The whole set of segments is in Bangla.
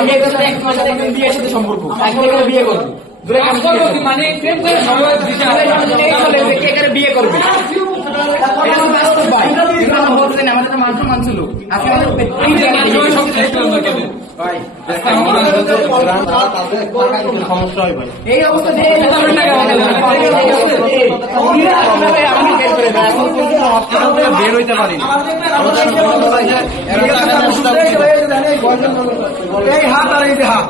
বিয়ের সাথে সম্পর্ক বিয়ে করবে মানে বিয়ে করবে আমাদের মানুষ মানছিল সমস্যা হয় ভাই এই অবস্থা বের হইতে পারি এই হাত আর এই যে হাত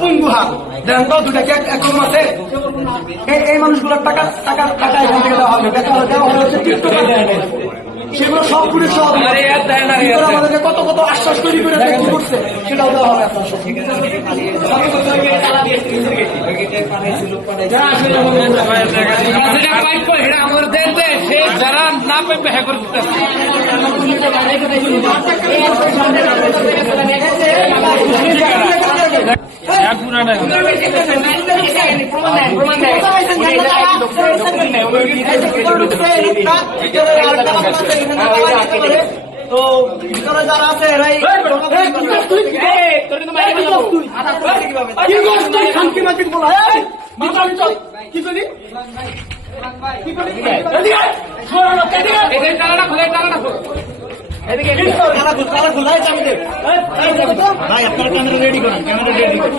পঙ্গু হাত দেন তো দুটা একদম আছে এই মানুষগুলোর টাকা টাকা টাকা এখান থেকে দেওয়া হবে সেগুলো সব পুরে সব আমাদেরকে কত কত আশ্বাস তৈরি করে করছে সেটাও দেওয়া হবে আপনার যারা না পেয়ে হ্যাঁ করে দিতে তো ভিতরে যারা আছে এরাই ভাই আপনারা ক্যামেরা রেডি করেন ক্যামেরা রেডি করেন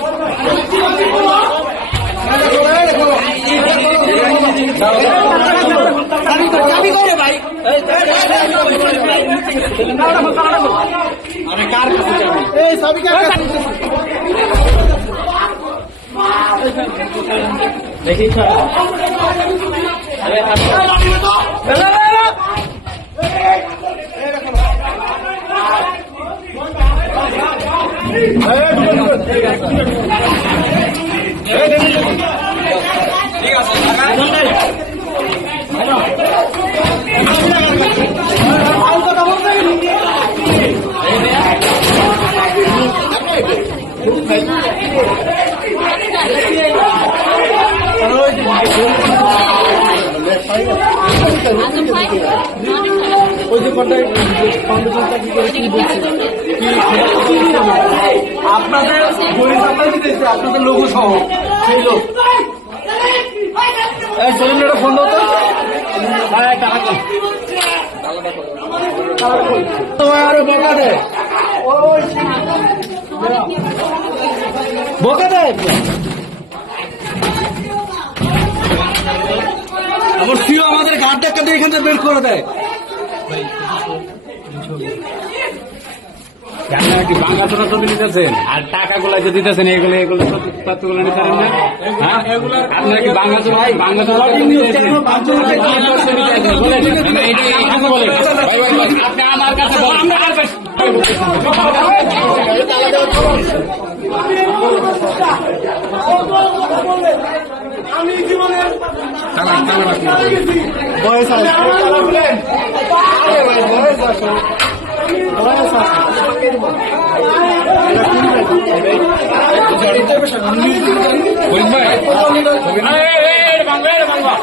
আরে কার কাছে এই সবই কার কাছে দেখি আরে ঠিক আছে আপনাদের আপনাদের লোক সহ সেই লোক সিলিন্ডারটা ফোন দাও তো আরে বকা দে বকা দে আমার সিও আমাদের ঘাট টাকা দিয়ে এখান থেকে বের করে দেয় কি বাংলা ছোট ছবি নিতেছেন আর টাকাগুলো যে দিতেছেন এগুলো এগুলো তত্ত্বগুলো নিতে পারেন না আপনারা কি বাংলা ছোট বাংলা ছোট আপনি আমার কাছে বলেন আমি জীবনের বয়স